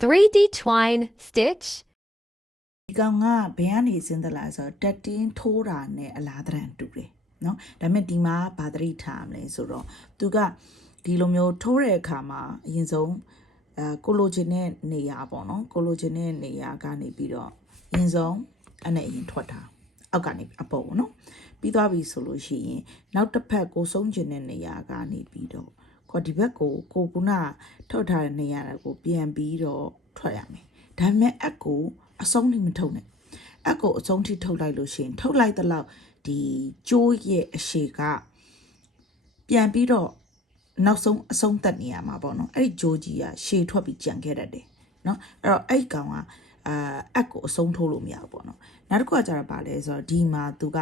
3D twine stitch. ဒီကောင်ကဘယ်ကနေစဉ်းသက်လာဆိုတော့တက်တင်းထိုးတာနဲ့အလားတန်တူတယ်နော်ဒါပေမဲ့ဒီမှာဘာသတိထားမလဲဆိုတော့သူကဒီလိုမျိုးထိုးတဲ့အခါမှာအရင်ဆုံးကိုလိုချင်တဲ့နေရာပေါ့နော်ကိုလိုချင်တဲ့နေရာကနေပြီးတော့အရင်ဆုံးအဲ့နဲ့အရင်ထွက်တာအောက်ကနေအပေါ်ပေါ့နော်ပြီးသွားပြီဆိုလို့ရှိရင်နောက်တစ်ဖက်ကိုဆုံးချင်တဲ့နေရာကနေပြီးတော့ခေါ်ဒီဘက်ကိုကုနာထုတ်ထားတဲ့နေရာကိုပြန်ပြီးတော့ထွက်ရမယ်ဒါပေမဲ့အကိုအဆုံးထိမထုတ်နဲ့အကိုအဆုံးထိထုတ်လိုက်လို့ရှိရင်ထုတ်လိုက်တဲ့လောက်ဒီကျိုးရဲ့အရှိကပြန်ပြီးတော့နောက်ဆုံးအဆုံးသက်နေရမှာပေါ့နော်အဲ့ဒီဂျိုးကြီးကရှည်ထွက်ပြီးကြံခဲ့တတ်တယ်နော်အဲ့တော့အဲ့ကောင်ကအကိုအဆုံးထိုးလို့မရဘူးပေါ့နော်နောက်တစ်ခုကကျတော့ဗာလဲဆိုတော့ဒီမှာသူက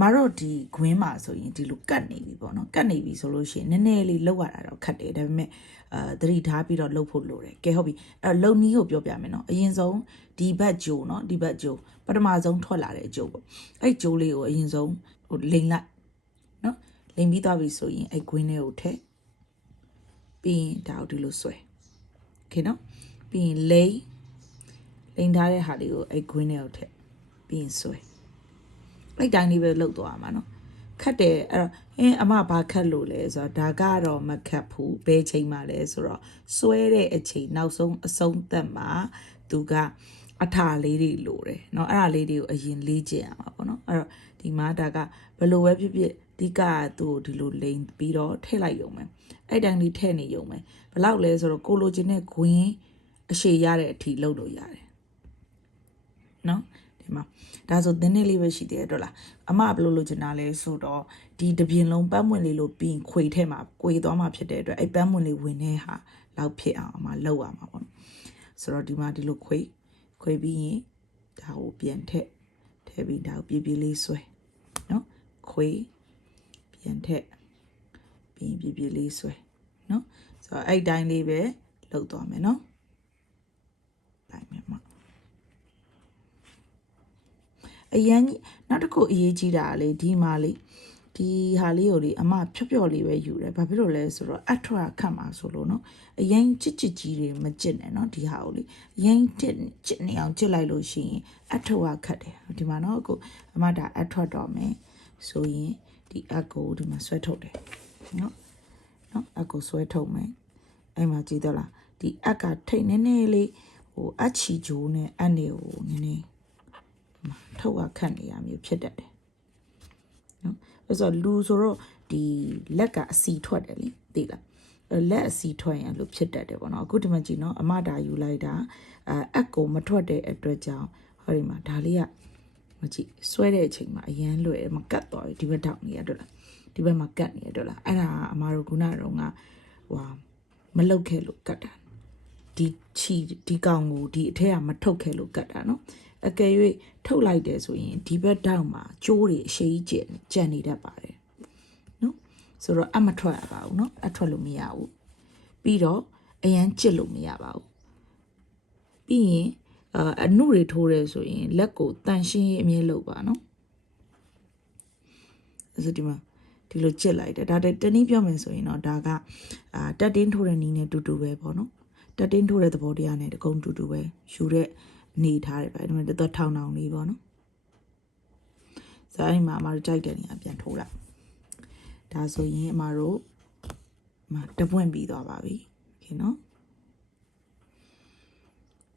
မတို့ဒီခွင်းမှာဆိုရင်ဒီလိုကတ်နေပြီပေါ့နော်ကတ်နေပြီဆိုလို့ရှိရင်နည်းနည်းလေးလောက်ရတာတော့ခက်တယ်ဒါပေမဲ့သတိထားပြီးတော့လှုပ်ဖို့လိုတယ်ကဲဟုတ်ပြီအဲ့လုံနီးကိုပြောပြမယ်နော်အရင်ဆုံးဒီဘက်ဂျိုနော်ဒီဘက်ဂျိုပထမဆုံးထွက်လာတဲ့ဂျိုပေါ့အဲ့ဂျိုလေးကိုအရင်ဆုံးဟိုလိန်လိုက်နော်လိန်ပြီးသွားပြီဆိုရင်အဲ့ခွင်းလေးကိုထည့်ပြီးရင်ဒါကိုဒီလိုဆွဲโอเคနော်ပြီးရင်လိန်ထားတဲ့ဟာလေးကိုအဲ့ခွင်းလေးကိုထည့်ပြီးရင်ဆွဲအဲ့တိုင်းလေးပဲလှုပ်သွားမှာနော်ခတ်တယ်အဲ့တော့အမဘာခတ်လို့လဲဆိုတော့ဒါကတော့မခတ်ဘူးဘယ်ချိန်မှလဲဆိုတော့ဆွဲတဲ့အချိန်နောက်ဆုံးအဆုံးသက်မှာသူကအထာလေးတွေလိုတယ်เนาะအဲ့ဒါလေးတွေကိုအရင်လေးကျင်ရမှာပေါ့နော်အဲ့တော့ဒီမှာဒါကဘယ်လိုပဲဖြစ်ဖြစ်ဒီကသူ့ကိုဒီလိုလိန်ပြီးတော့ထည့်လိုက်ရုံပဲအဲ့တိုင်းလေးထည့်နေရုံပဲဘယ်လောက်လဲဆိုတော့ကိုလိုချင်တဲ့ခွင်းအရှည်ရတဲ့အထိလှုပ်လို့ရတယ်เนาะဒါဆိုသင်းနေလေးပဲရှိသေးတယ်တော့လားအမဘယ်လိုလုပ်ချင်တာလဲဆိုတော့ဒီတပြင်းလုံးပန်းမွင့်လေးလို့ပြီးခွေထဲမှာကွေသွားမှာဖြစ်တဲ့အတွက်အဲ့ပန်းမွင့်လေးဝင်တဲ့ဟာလောက်ဖြစ်အောင်အမလုပ်ရမှာပေါ့နော်ဆိုတော့ဒီမှာဒီလိုခွေပြီးရင်ဒါကိုပြန်ထည့်ပြီးဒါကိုပြေးပြေးလေးဆွဲနော်ခွေပြန်ထည့်ပြီးပြေးပြေးလေးဆွဲနော်ဆိုတော့အဲ့တိုင်းလေးပဲလုပ်သွားမယ်နော်လိုက်မယ်မအရင်နောက်တစ်ခုအရေးကြီးတာလေဒီမှာလေဒီဟာလေးကိုလေအမဖြော့ဖြော့လေးပဲယူတယ်ဘာဖြစ်လို့လဲဆိုတော့အထွတ်ခတ်မှာဆိုလို့နော်အရင်ကြစ်ကြီးတွေမကြစ်နဲ့နော်ဒီဟာကိုလေအရင်ကြစ်နေအောင်ကြစ်လိုက်လို့ရှိရင်အထွတ်ခတ်တယ်ဒီမှာနော်အခုအမဒါအထွတ်တော့မယ်ဆိုရင်ဒီအကိုဒီမှာဆွဲထုတ်တယ်နော်အကိုဆွဲထုတ်မယ်အဲ့မှာကြည့်တော့လားဒီအကထိတ်နည်းနည်းလေးဟိုအချီဂျိုးနဲ့အနေကိုနည်းနည်းထုတ်ခတ်နေရမျိုးဖြစ်တတ်တယ်နော်အဲ့ဆိုလူဆိုတော့ဒီလက်ကအစီထွက်တယ်လေသိလားလက်အစီထွက်ရင်လို့ဖြစ်တတ်တယ်ပေါ့နော်အခုဒီမှာကြည့်နော်အမဒါယူလိုက်တာအက်ကိုမထွက်တဲ့အတွက်ကြောင့်ဟောဒီမှာဒါလေးကမကြည့်ဆွဲတဲ့အချိန်မှာအရန်လွယ်မကတ်သွားပြီဒီဘက်ထောက်နေရတော့လားဒီဘက်မှာကတ်နေရတော့လားအဲ့ဒါအမတို့ခုနကတော့ဟိုမလုတ်ခဲ့လို့ကတ်တာဒီကောင်ကိုဒီအထက်ကမထုတ်ခဲ့လို့ကတ်တာနော်အကယ်၍ထုတ်လိုက်တယ်ဆိုရင်ဒီဘက်တောက်မှာကျိုးတွေအရှိကြီးကျန်နေတတ်ပါတယ်နော်ဆိုတော့အမထွက်ရပါဘူးနော်အထွက်လို့မရဘူးပြီးတော့အရန်ကျစ်လို့မရပါဘူးပြီးရင်အနုတွေထိုးရဲဆိုရင်လက်ကိုတန်ရှင်းရေးအမြဲလုပ်ပါနော်အဲ့ဆိုဒီမှာဒီလိုကျစ်လိုက်တယ်ဒါတနည်းပြောမယ်ဆိုရင်တော့ဒါကတက်တင်းထိုးတဲ့နည်းနဲ့တူတူပဲပေါ့နော်တက်တင်းထိုးတဲ့သဘောတရားနဲ့တကုံတူတူပဲယူတဲ့နေထားတယ်ဗျာဒီမှာတော့ထောင်လေးပေါ့နော်ဇာတ်မှာအမတို့ကြိုက်တဲ့နေရာပြန်ထိုးလိုက်ဒါဆိုရင်အမတို့တပွင့်ပြီးသွားပါပြီโอเคနော်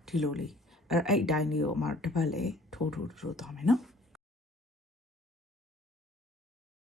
ဒီလိုလေးအဲ့အတိုင်းလေးကိုအမတို့တစ်ပတ်လေထိုးသွားမယ်နော်